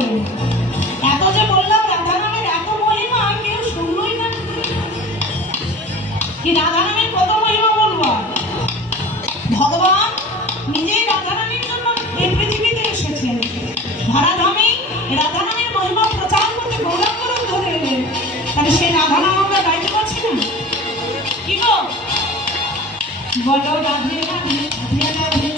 বলেন। এত যে বললাম রাধা নামের এত মহিমা, কেউ শুনলই না। কি রাধা নামের কত মহিমা বলবো? ভগবান নিজেই রাধা রানীর জন্য এই পৃথিবীতে এসেছেন। ধরাধামে রাধা নামের মহিমা প্রচার করতে গৌরাঙ্গ রূপ ধরে এলেন। তাহলে সেই রাধা নাম আমরা গাইতে পারছি না? কি গো বলো রাধে রাধে রাধে রাধে